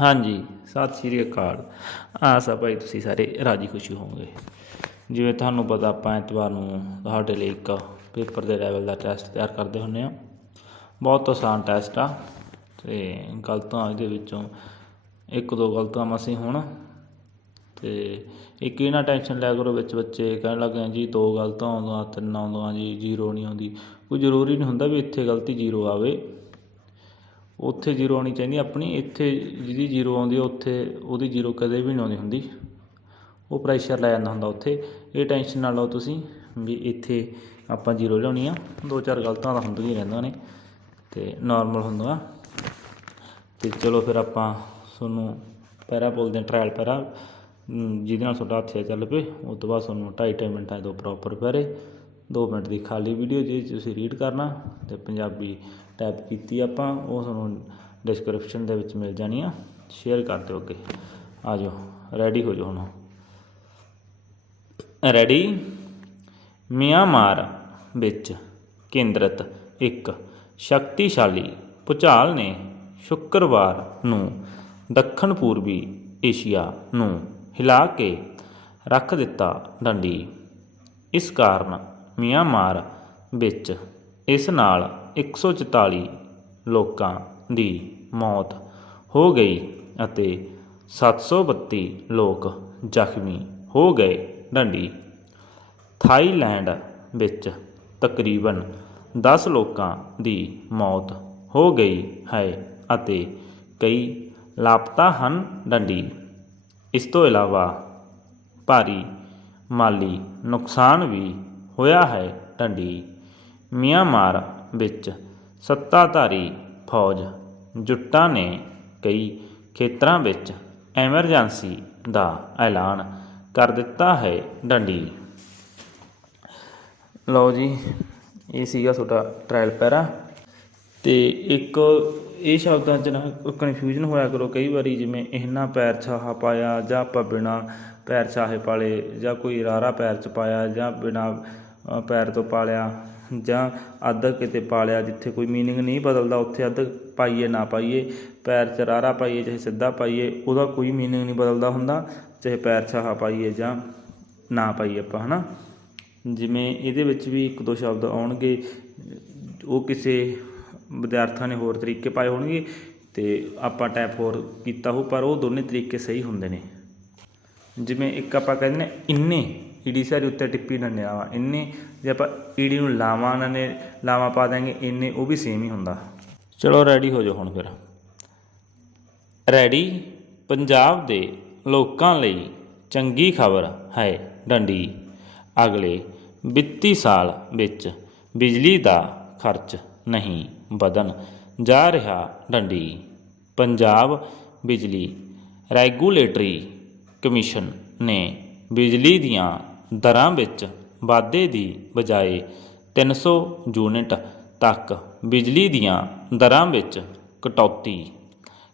ਹਾਂਜੀ, ਸਤਿ ਸ਼੍ਰੀ ਅਕਾਲ। ਆਸਾ ਭਾਈ ਤੁਸੀਂ ਸਾਰੇ ਰਾਜੀ ਖੁਸ਼ੀ ਹੋਵੋਗੇ। ਜਿਵੇਂ ਤੁਹਾਨੂੰ ਪਤਾ ਆਪਾਂ ਐਤਵਾਰ ਨੂੰ ਤੁਹਾਡੇ ਲਈ ਇੱਕ ਪੇਪਰ ਦੇ ਲੈਵਲ ਦਾ ਟੈਸਟ ਤਿਆਰ ਕਰਦੇ ਹੁੰਦੇ ਆ ਬਹੁਤ ਆਸਾਨ ਟੈਸਟ ਆ ਤੇ ਗਲਤਾਂ ਇਹਦੇ ਵਿੱਚੋਂ ਇੱਕ ਦੋ ਗਲਤਾਂ ਮਸੀਂ ਹੋਣ। ਤੇ ਇੱਕ ਇਹ ਨਾ ਟੈਨਸ਼ਨ ਲਿਆ ਕਰੋ ਵਿੱਚ ਬੱਚੇ ਕਹਿਣ ਲੱਗ ਗਏ, ਜੀ ਦੋ ਗਲਤਾਂ ਆਉਂਦੀਆਂ, ਤਿੰਨ ਆਉਂਦੀਆਂ, ਜੀ ਜ਼ੀਰੋ ਨਹੀਂ ਆਉਂਦੀ। ਕੋਈ ਜ਼ਰੂਰੀ ਨਹੀਂ ਹੁੰਦਾ ਵੀ ਇੱਥੇ ਗਲਤੀ ਜ਼ੀਰੋ ਆਵੇ। ਉੱਥੇ ਜ਼ੀਰੋ ਆਉਣੀ ਚਾਹੀਦੀ, ਆਪਣੀ ਇੱਥੇ ਜਿਹਦੀ ਜ਼ੀਰੋ ਆਉਂਦੀ ਆ, ਉੱਥੇ ਉਹਦੀ ਜ਼ੀਰੋ ਕਦੇ ਵੀ ਨਹੀਂ ਆਉਂਦੀ ਹੁੰਦੀ। ਉਹ ਪ੍ਰੈਸ਼ਰ ਲੈ ਜਾਂਦਾ ਹੁੰਦਾ ਉੱਥੇ। ਇਹ ਟੈਨਸ਼ਨ ਨਾ ਲਓ ਤੁਸੀਂ ਵੀ ਇੱਥੇ ਆਪਾਂ ਜ਼ੀਰੋ ਲਿਆਉਣੀ ਆ। ਦੋ ਚਾਰ ਗਲਤਾਂ ਤਾਂ ਹੁੰਦੀਆਂ ਹੀ ਰਹਿੰਦੀਆਂ ਨੇ ਤੇ ਨਾਰਮਲ ਹੁੰਦਾ। ਤੇ ਚਲੋ ਫਿਰ ਆਪਾਂ ਤੁਹਾਨੂੰ ਪੈਰਾ ਬੋਲਦੇ ਹਾਂ ਟ੍ਰਾਇਲ ਪੈਰਾ। ਜਿਹਦੇ ਨਾਲ ਤੁਹਾਡਾ ਹੱਥ ਚੱਲ ਪਏ। ਉਸ ਤੋਂ ਬਾਅਦ ਤੁਹਾਨੂੰ ਢਾਈ ਢਾਈ ਮਿੰਟਾਂ 'ਚ ਦੋ ਪ੍ਰੋਪਰ ਪੈਰੇ। 2 ਮਿੰਟ ਦੀ ਖਾਲੀ ਵੀਡੀਓ ਜੇ ਤੁਸੀਂ ਰੀਡ ਕਰਨਾ ਤੇ ਪੰਜਾਬੀ ਟਾਈਪ ਕੀਤੀ ਆਪਾਂ, ਉਹ ਤੁਹਾਨੂੰ ਡਿਸਕ੍ਰਿਪਸ਼ਨ ਦੇ ਵਿੱਚ ਮਿਲ ਜਾਣੀ ਆ। ਸ਼ੇਅਰ ਕਰ ਦਿਓ ਅੱਗੇ। ਆ ਜਾਓ। ਰੈਡੀ ਹੋ ਜਾਓ ਹੁਣ। ਰੈਡੀ ਮਿਆਂਮਾਰ ਵਿੱਚ ਕੇਂਦਰਿਤ ਇੱਕ ਸ਼ਕਤੀਸ਼ਾਲੀ ਭੂਚਾਲ ਨੇ ਸ਼ੁੱਕਰਵਾਰ ਨੂੰ ਦੱਖਣ ਪੂਰਬੀ ਏਸ਼ੀਆ ਨੂੰ ਹਿਲਾ ਕੇ ਰੱਖ ਦਿੱਤਾ ਡੰਡੀ। ਇਸ ਕਾਰਨ ਮਿਆਂਮਾਰ ਵਿੱਚ ਇਸ ਨਾਲ 144 ਲੋਕਾਂ ਦੀ ਮੌਤ ਹੋ ਗਈ ਅਤੇ 732 ਲੋਕ ਜ਼ਖਮੀ ਹੋ ਗਏ। ਡੰਡੀ। ਥਾਈਲੈਂਡ ਵਿੱਚ ਤਕਰੀਬਨ 10 ਲੋਕਾਂ ਦੀ ਮੌਤ ਹੋ ਗਈ ਹੈ ਅਤੇ ਕਈ ਲਾਪਤਾ ਹਨ ਡੰਡੀ। ਇਸ ਤੋਂ ਇਲਾਵਾ ਭਾਰੀ ਮਾਲੀ ਨੁਕਸਾਨ ਵੀ ਹੋਇਆ ਹੈ। ਡੰਡੀ। ਮਿਆਂਮਾਰ ਵਿੱਚ ਸੱਤਾਧਾਰੀ ਫੌਜ ਜੁੱਟਾਂ ਨੇ ਕਈ ਖੇਤਰਾਂ ਵਿੱਚ ਐਮਰਜੈਂਸੀ ਦਾ ਐਲਾਨ ਕਰ ਦਿੱਤਾ ਹੈ ਡੰਡੀ। ਲਓ ਜੀ, ਇਹ ਸੀਗਾ ਤੁਹਾਡਾ ਟ੍ਰਾਇਲ ਪੈਰਾ। ਤੇ ਇੱਕ ਇਹ ਸ਼ਬਦਾਂ 'ਚ ਨਾ ਕਨਫਿਊਜ਼ਨ ਹੋਇਆ ਕਰੋ, ਕਈ ਵਾਰੀ ਜਿਵੇਂ ਇਹਨਾਂ ਪੈਰ ਛਾਹਾ ਪਾਇਆ ਜਾਂ ਆਪਾਂ ਬਿਨਾ ਪੈਰ ਛਾਹੇ ਪਾਲੇ ਜਾਂ ਕੋਈ ਰਾਰਾ ਪੈਰ 'ਚ ਪਾਇਆ ਜਾਂ ਬਿਨਾ ਪੈਰ ਤੋਂ ਪਾਲਿਆ। ਜਾਂ ਅੱਧ ਕਿਤੇ ਪਾਲਿਆ ਜਿੱਥੇ ਕੋਈ ਮੀਨਿੰਗ ਨਹੀਂ ਬਦਲਦਾ, ਉੱਥੇ ਅੱਧ ਪਾਈਏ, ਨਾ ਪਾਈਏ, ਪੈਰ 'ਚ ਰਾਰਾ ਪਾਈਏ, ਚਾਹੇ ਸਿੱਧਾ ਪਾਈਏ, ਉਹਦਾ ਕੋਈ ਮੀਨਿੰਗ ਨਹੀਂ ਬਦਲਦਾ ਹੁੰਦਾ, ਚਾਹੇ ਪੈਰ ਛਾਹਾ ਪਾਈਏ ਜਾਂ ਨਾ ਪਾਈਏ ਆਪਾਂ, ਹਨਾ? ਜਿਵੇਂ ਇਹਦੇ ਵਿੱਚ ਵੀ ਇੱਕ ਦੋ ਸ਼ਬਦ ਆਉਣਗੇ, ਉਹ ਕਿਸੇ ਵਿਦਿਆਰਥੀਆਂ ਨੇ ਹੋਰ ਤਰੀਕੇ ਪਾਏ ਹੋਣਗੇ, ਤੇ ਆਪਾਂ ਟੈਪ ਹੋਰ ਕੀਤਾ ਹੋ ਪਰ ਉਹ ਦੋਨੇ ਤਰੀਕੇ ਸਹੀ ਹੁੰਦੇ ਨੇ। ਜਿਵੇਂ ਇੱਕ ਆਪਾਂ ਕਹਿੰਦੇ ਨੇ ਇੰਨੇ ਈਡੀ ਸਾਰੀ ਉੱਤੇ ਟਿੱਪੀ ਨੰਨੇ ਆ ਇੰਨੇ ਜੇ ਆਪਾਂ ਈਡੀ ਨੂੰ ਲਾਵਾਂ ਨੰਨੇ ਲਾਵਾਂ ਪਾ ਦਾਂਗੇ ਇੰਨੇ ਉਹ ਵੀ ਸੇਮ ਹੀ ਹੁੰਦਾ। ਚਲੋ ਰੈਡੀ ਹੋ ਜਾਓ ਹੁਣ ਫਿਰ। ਰੈਡੀ ਪੰਜਾਬ ਦੇ ਲੋਕਾਂ ਲਈ ਚੰਗੀ ਖਬਰ ਹੈ ਡੰਡੀ। ਅਗਲੇ ਵਿੱਤੀ ਸਾਲ ਵਿੱਚ ਬਿਜਲੀ ਦਾ ਖਰਚ ਨਹੀਂ ਵਧਣ ਜਾ ਰਿਹਾ ਡੰਡੀ। ਪੰਜਾਬ ਬਿਜਲੀ ਰੈਗੂਲੇਟਰੀ ਕਮਿਸ਼ਨ ਨੇ ਬਿਜਲੀ ਦੀਆਂ ਦਰਾਂ ਵਿੱਚ ਵਾਧੇ ਦੀ ਬਜਾਏ 300 ਯੂਨਿਟ ਤੱਕ ਬਿਜਲੀ ਦੀਆਂ ਦਰਾਂ ਵਿੱਚ ਕਟੌਤੀ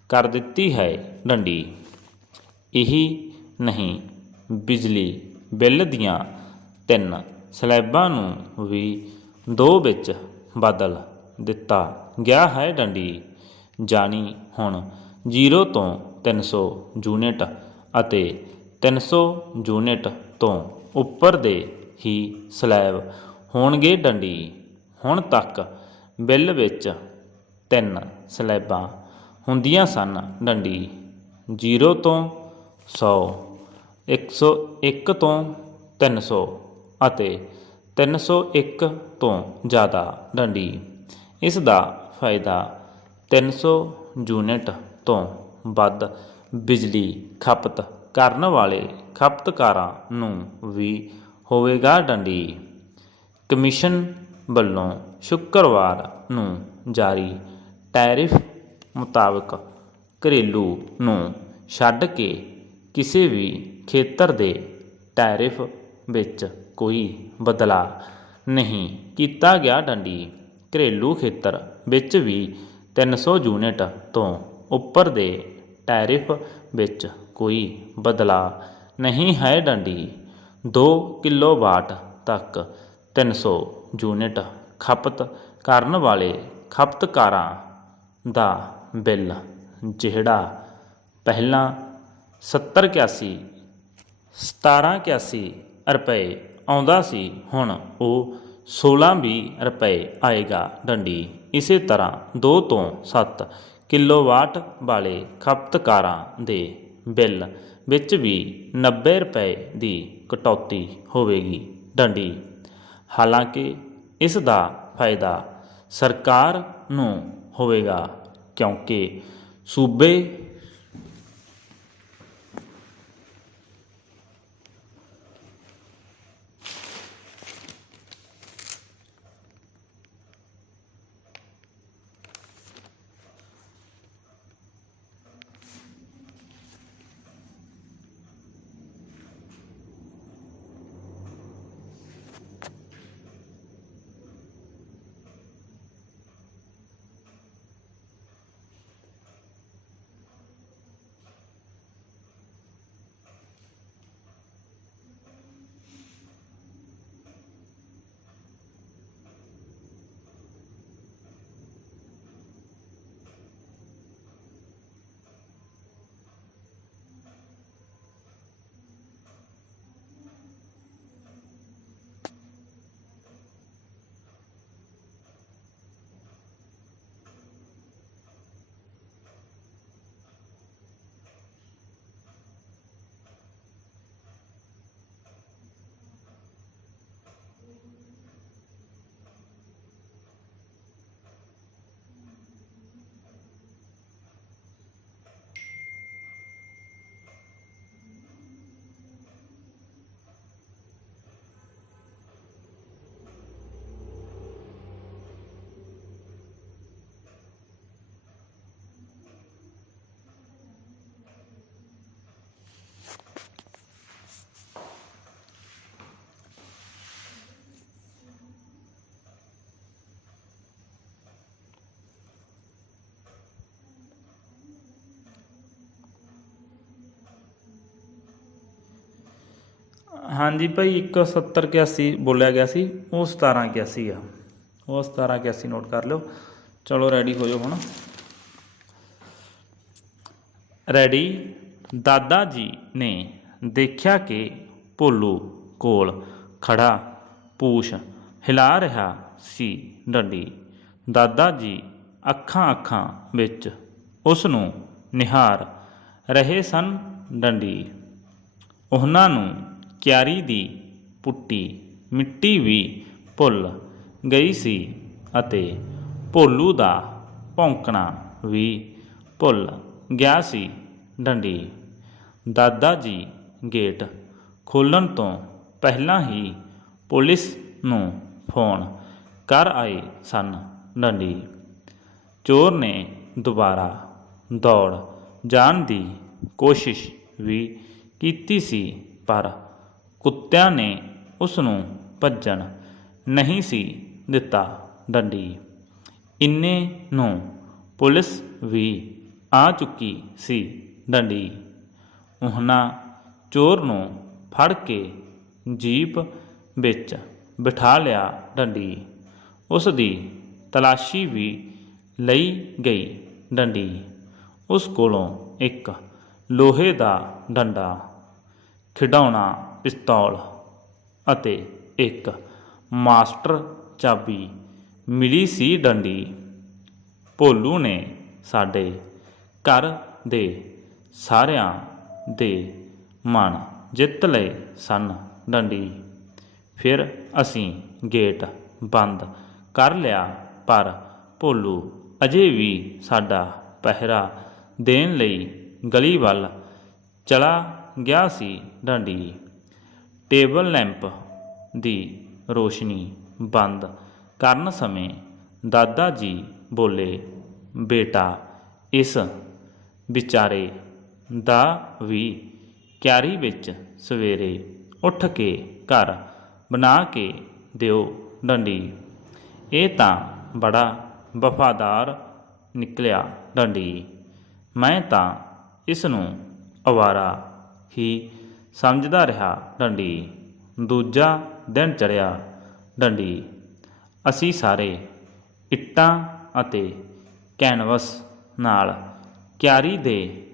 ਕਰ ਦਿੱਤੀ ਹੈ ਡੰਡੀ। ਇਹੀ ਨਹੀਂ, ਬਿਜਲੀ ਬਿੱਲ ਦੀਆਂ ਤਿੰਨ ਸਲੈਬਾਂ ਨੂੰ ਵੀ ਦੋ ਵਿੱਚ ਬਦਲ ਦਿੱਤਾ ਗਿਆ ਹੈ ਡੰਡੀ। ਜਾਣੀ ਹੁਣ 0 ਤੋਂ 300 ਯੂਨਿਟ ਅਤੇ 300 ਯੂਨਿਟ ਤੋਂ ਉੱਪਰ ਦੇ ਹੀ ਸਲੈਬ ਹੋਣਗੇ ਡੰਡੀ। ਹੁਣ ਤੱਕ ਬਿੱਲ ਵਿੱਚ ਤਿੰਨ ਸਲੈਬਾਂ ਹੁੰਦੀਆਂ ਸਨ ਡੰਡੀ। 0 ਤੋਂ 100 101 ਤੋਂ 300 ਅਤੇ 301 ਤੋਂ ਜ਼ਿਆਦਾ ਡੰਡੀ। ਇਸ ਦਾ ਫਾਇਦਾ 300 ਯੂਨਿਟ ਤੋਂ ਵੱਧ ਬਿਜਲੀ ਖਪਤ ਕਰਨ ਵਾਲੇ ਖਪਤਕਾਰਾਂ ਨੂੰ ਵੀ ਹੋਵੇਗਾ ਡੰਡੀ। ਕਮਿਸ਼ਨ ਵੱਲੋਂ ਸ਼ੁੱਕਰਵਾਰ ਨੂੰ ਜਾਰੀ ਟੈਰਿਫ ਮੁਤਾਬਕ ਘਰੇਲੂ ਨੂੰ ਛੱਡ ਕੇ ਕਿਸੇ ਵੀ ਖੇਤਰ ਦੇ ਟੈਰਿਫ ਵਿੱਚ ਕੋਈ ਬਦਲਾਅ ਨਹੀਂ ਕੀਤਾ ਗਿਆ ਡੰਡੀ। ਘਰੇਲੂ ਖੇਤਰ ਵਿੱਚ ਵੀ 300 ਯੂਨਿਟ ਤੋਂ ਉੱਪਰ ਦੇ ਟੈਰਿਫ ਵਿੱਚ ਕੋਈ ਬਦਲਾਅ ਨਹੀਂ ਹੈ ਡੰਡੀ। 2 ਕਿਲੋਵਾਟ ਤੱਕ 300 ਯੂਨਿਟ ਖਪਤ ਕਰਨ ਵਾਲੇ ਖਪਤਕਾਰਾਂ ਦਾ ਬਿੱਲ, ਜਿਹੜਾ ਪਹਿਲਾਂ 70 81 17 81 ਰੁਪਏ ਆਉਂਦਾ ਸੀ, ਹੁਣ ਉਹ 16 20 ਰੁਪਏ ਆਏਗਾ ਡੰਡੀ। ਇਸੇ ਤਰ੍ਹਾਂ 2 ਤੋਂ 7 ਕਿਲੋਵਾਟ ਵਾਲੇ ਖਪਤਕਾਰਾਂ ਦੇ ਬਿੱਲ ਵਿੱਚ ਵੀ 90 ਰੁਪਏ ਦੀ ਕਟੌਤੀ ਹੋਵੇਗੀ ਡੰਡੀ। ਹਾਲਾਂਕਿ ਇਸ ਦਾ ਫਾਇਦਾ ਸਰਕਾਰ ਨੂੰ ਹੋਵੇਗਾ ਕਿਉਂਕਿ ਸੂਬੇ ਹਾਂਜੀ ਭਾਈ, ਇੱਕ 70 81 ਬੋਲਿਆ ਗਿਆ ਸੀ, ਉਹ 17 81 ਆ। ਉਹ 17 81 ਨੋਟ ਕਰ ਲਿਓ। ਚਲੋ ਰੈਡੀ ਹੋ ਜਾਓ ਹੁਣ। ਰੈਡੀ ਦਾਦਾ ਜੀ ਨੇ ਦੇਖਿਆ ਕਿ ਭੋਲੂ ਕੋਲ ਖੜਾ ਪੂਛ ਹਿਲਾ ਰਿਹਾ ਸੀ ਡੰਡੀ। ਦਾਦਾ ਜੀ ਅੱਖਾਂ ਅੱਖਾਂ ਵਿੱਚ ਉਸ ਨੂੰ ਨਿਹਾਰ ਰਹੇ ਸਨ ਡੰਡੀ। ਉਹਨਾਂ ਨੂੰ ਕਿਆਰੀ ਦੀ ਪੁੱਟੀ ਮਿੱਟੀ ਵੀ ਭੁੱਲ ਗਈ ਸੀ ਅਤੇ ਭੋਲੂ ਦਾ ਭੌਂਕਣਾ ਵੀ ਭੁੱਲ ਗਿਆ ਸੀ ਡੰਡੀ। ਦਾਦਾ ਜੀ ਗੇਟ ਖੋਲਣ ਤੋਂ ਪਹਿਲਾਂ ਹੀ ਪੁਲਿਸ ਨੂੰ ਫੋਨ ਕਰ ਆਏ ਸਨ ਡੰਡੀ। ਚੋਰ ਨੇ ਦੁਬਾਰਾ ਦੌੜ ਜਾਣ ਦੀ ਕੋਸ਼ਿਸ਼ ਵੀ ਕੀਤੀ ਸੀ, ਪਰ ਕੁੱਤਿਆਂ ਨੇ ਉਸ ਨੂੰ ਭੱਜਣ ਨਹੀਂ ਸੀ ਦਿੱਤਾ ਡੰਡੀ। ਇੰਨੇ ਨੂੰ ਪੁਲਿਸ ਵੀ ਆ ਚੁੱਕੀ ਸੀ ਡੰਡੀ। ਉਹਨਾਂ ਚੋਰ ਨੂੰ ਫੜ ਕੇ ਜੀਪ ਵਿੱਚ ਬਿਠਾ ਲਿਆ ਡੰਡੀ। ਉਸ ਦੀ ਤਲਾਸ਼ੀ ਵੀ ਲਈ ਗਈ ਡੰਡੀ। ਉਸ ਕੋਲੋਂ ਇੱਕ ਲੋਹੇ ਦਾ ਡੰਡਾ ਖਿਡੌਣਾ ਪਿਸਤੌਲ ਅਤੇ ਇੱਕ ਮਾਸਟਰ ਚਾਬੀ ਮਿਲੀ ਸੀ ਡੰਡੀ। ਭੋਲੂ ਨੇ ਸਾਡੇ ਘਰ ਦੇ ਸਾਰਿਆਂ ਦੇ ਮਨ ਜਿੱਤ ਲਏ ਸਨ ਡੰਡੀ। ਫਿਰ ਅਸੀਂ ਗੇਟ ਬੰਦ ਕਰ ਲਿਆ, ਪਰ ਭੋਲੂ ਅਜੇ ਵੀ ਸਾਡਾ ਪਹਿਰਾ ਦੇਣ ਲਈ ਗਲੀ ਵੱਲ ਚਲਾ ਗਿਆ ਸੀ ਡੰਡੀ। ਟੇਬਲ ਲੈਂਪ ਦੀ ਰੋਸ਼ਨੀ ਬੰਦ ਕਰਨ ਸਮੇਂ ਦਾਦਾ ਜੀ ਬੋਲੇ, ਬੇਟਾ, ਇਸ ਵਿਚਾਰੇ ਦਾ ਵੀ ਕਿਆਰੀ ਵਿੱਚ ਸਵੇਰੇ ਉੱਠ ਕੇ ਘਰ ਬਣਾ ਕੇ ਦਿਓ ਡੰਡੀ। ਇਹ ਤਾਂ ਬੜਾ ਵਫਾਦਾਰ ਨਿਕਲਿਆ ਡੰਡੀ। ਮੈਂ ਤਾਂ ਇਸ ਨੂੰ ਅਵਾਰਾ ਹੀ ਸਮਝਦਾ ਰਿਹਾ, ਡੰਡੀ, ਦੂਜਾ ਦਿਨ ਚੜਿਆ ਡੰਡੀ, ਅਸੀਂ ਸਾਰੇ ਇੱਟਾਂ ਅਤੇ ਕੈਨਵਸ ਨਾਲ ਕਿਆਰੀ ਦੇ